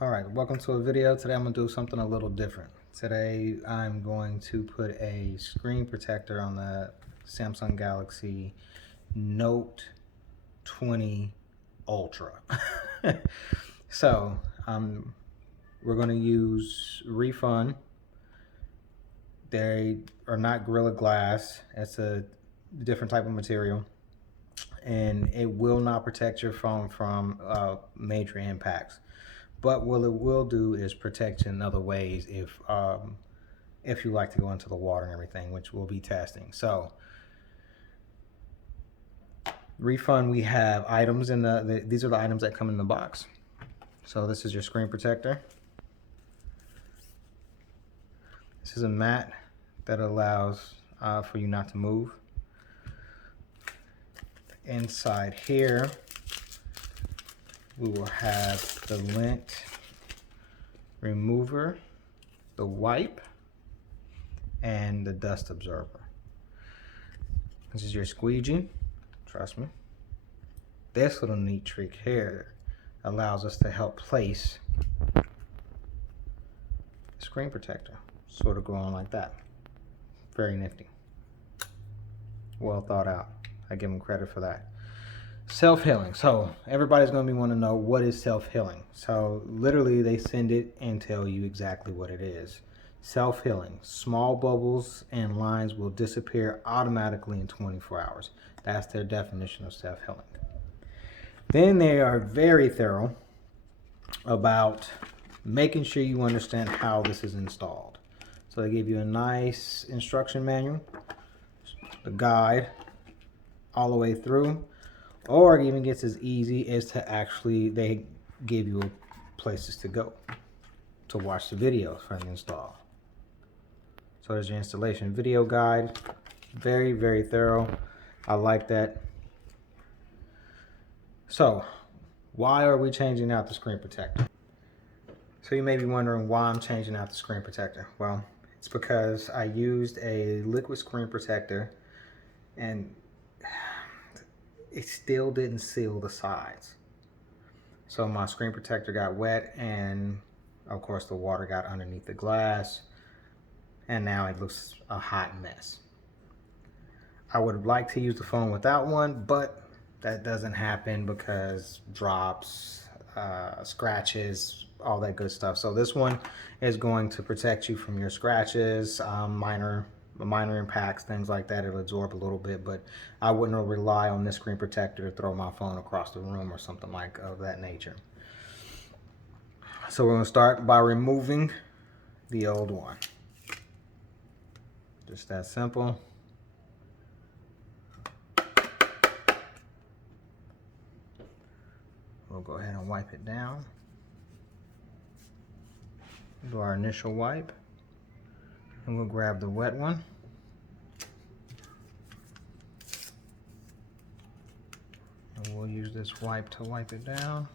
Alright, welcome to a video. Today I'm going to do something a little different. Today I'm going to put a screen protector on the Samsung Galaxy Note 20 Ultra. So we're going to use Refun. They are not Gorilla Glass. It's a different type of material. And it will not protect your phone from major impacts. But what it will do is protect you in other ways if you like to go into the water and everything, which we'll be testing. So, Refund, we have items in these are the items that come in the box. So this is your screen protector. This is a mat that allows for you not to move. Inside here, we will have the lint remover, the wipe, and the dust absorber. This is your squeegee, trust me. This little neat trick here allows us to help place the screen protector, sort of going like that. Very nifty. Well thought out. I give them credit for that. Self-healing. So everybody's going to be wanting to know, what is self-healing? So literally they send it and tell you exactly what it is. Self-healing. Small bubbles and lines will disappear automatically in 24 hours. That's their definition of self-healing. Then they are very thorough about making sure you understand how this is installed. So they give you a nice instruction manual, a guide all the way through. Or it even gets as easy as to actually, they give you places to go to watch the videos for the install. So there's your installation video guide. Very, very thorough. I like that. So, why are we changing out the screen protector? So you may be wondering why I'm changing out the screen protector. Well, it's because I used a liquid screen protector and it still didn't seal the sides. So my screen protector got wet, and of course the water got underneath the glass, and now it looks a hot mess. I would like to use the phone without one, but that doesn't happen because drops, scratches, all that good stuff. So this one is going to protect you from your scratches, minor impacts, things like that. It'll absorb a little bit, but I wouldn't rely on this screen protector to throw my phone across the room or something like of that nature. So we're going to start by removing the old one. Just that simple. We'll go ahead and wipe it down. Do our initial wipe. And we'll grab the wet one. And we'll use this wipe to wipe it down.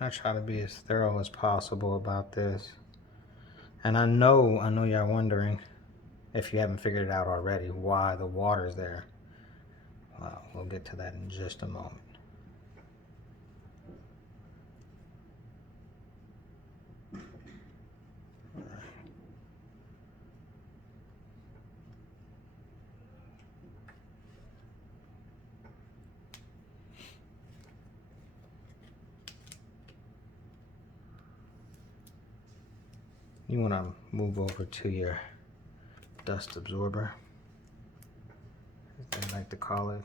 I try to be as thorough as possible about this. And I know y'all wondering, if you haven't figured it out already, why the water's there. Well, we'll get to that in just a moment. You want to move over to your dust absorber, as they like to call it.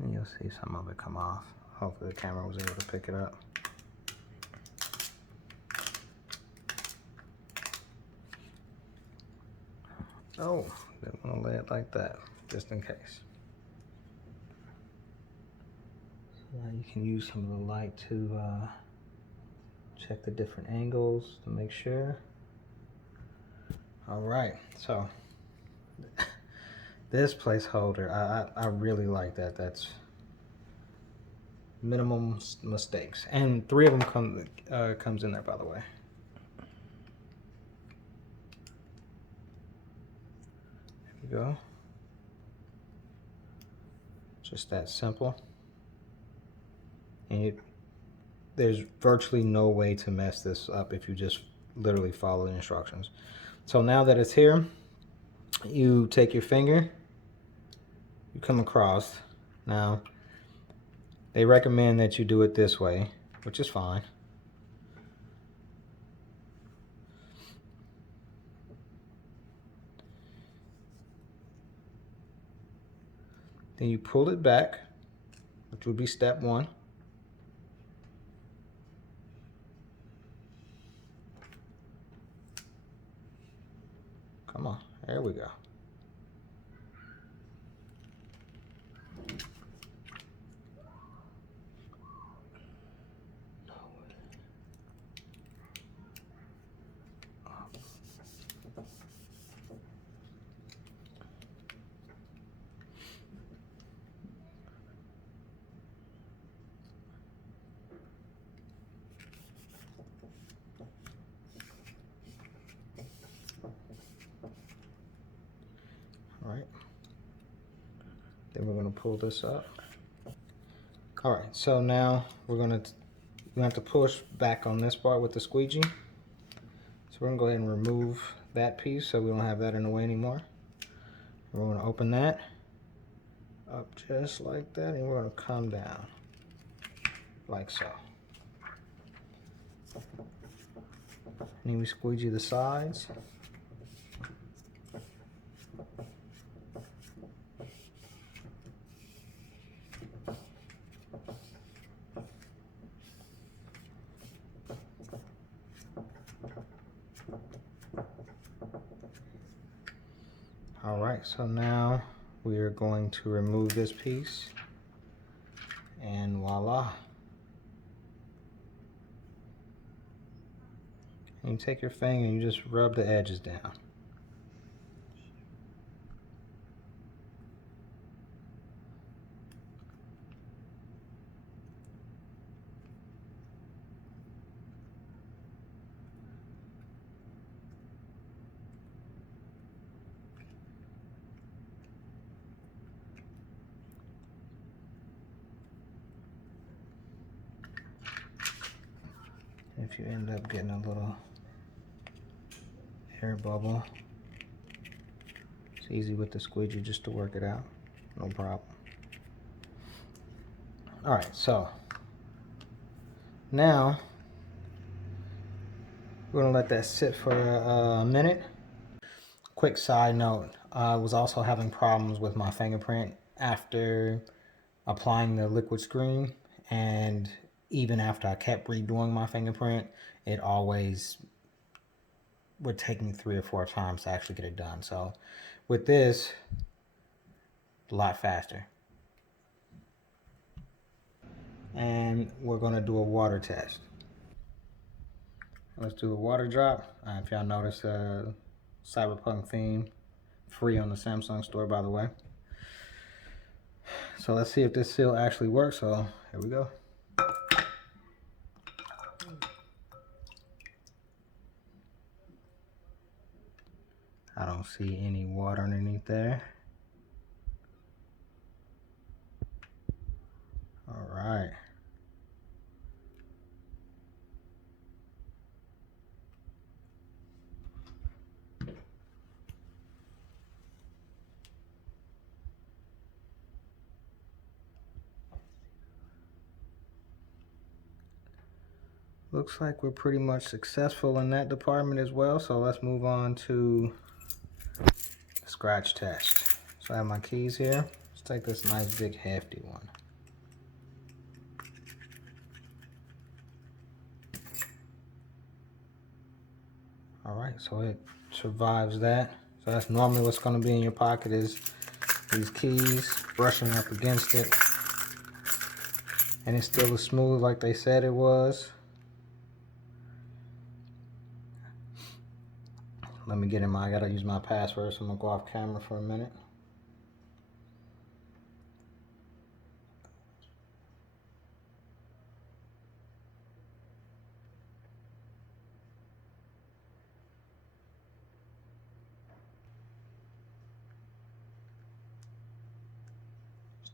And you'll see some of it come off. Hopefully the camera was able to pick it up. Oh, didn't want to lay it like that, just in case. So now you can use some of the light to check the different angles to make sure. All right, so This placeholder, I really like that. That's minimum mistakes, and 3 of them comes in there, by the way. There we go. Just that simple. And there's virtually no way to mess this up if you just literally follow the instructions. So now that it's here, you take your finger, you come across. Now, they recommend that you do it this way, which is fine. Then you pull it back, which would be step 1. Come on, there we go. All right. Then we're going to pull this up. All right, so now we're going to have to push back on this part with the squeegee. So we're going to go ahead and remove that piece so we don't have that in the way anymore. We're going to open that up just like that, and we're going to come down like so. And then we squeegee the sides. All right, so now we are going to remove this piece, and voila. And you take your finger and you just rub the edges down. If you end up getting a little air bubble, it's easy with the squeegee just to work it out, no problem. All right, so now we're gonna let that sit for a minute. Quick side note, I was also having problems with my fingerprint after applying the liquid screen, and even after I kept redoing my fingerprint, it always would take me 3 or 4 times to actually get it done. So with this, a lot faster. And we're gonna do a water test. Let's do the water drop. If y'all notice, cyberpunk theme, free on the Samsung store, by the way. So let's see if this seal actually works. So here we go. I don't see any water underneath there. All right. Looks like we're pretty much successful in that department as well. So let's move on to the scratch test. So I have my keys here. Let's take this nice big hefty one. All right, so it survives that. So that's normally what's going to be in your pocket, is these keys brushing up against it. And it's still as smooth like they said it was. Let me get in I gotta use my password, so I'm gonna go off camera for a minute.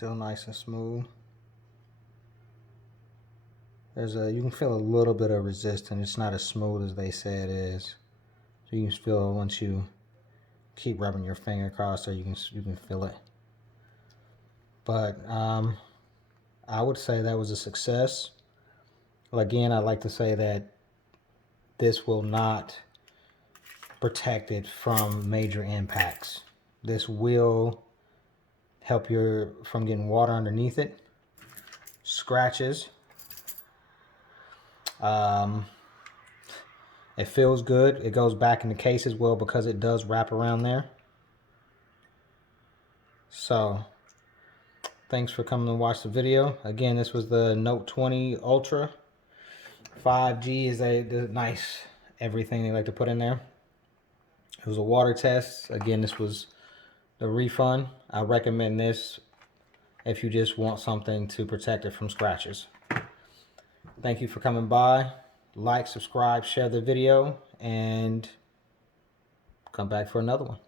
Still nice and smooth. You can feel a little bit of resistance. It's not as smooth as they say it is. So you can feel once you keep rubbing your finger across there, you can feel it. But I would say that was a success. Well, again, I'd like to say that this will not protect it from major impacts. This will help from getting water underneath it, scratches. It feels good. It goes back in the case as well because it does wrap around there. So thanks for coming to watch the video. Again, this was the Note 20 Ultra. 5G is a nice everything they like to put in there. It was a water test. Again, this was the Refun. I recommend this if you just want something to protect it from scratches. Thank you for coming by. Like, subscribe, share the video, and come back for another one.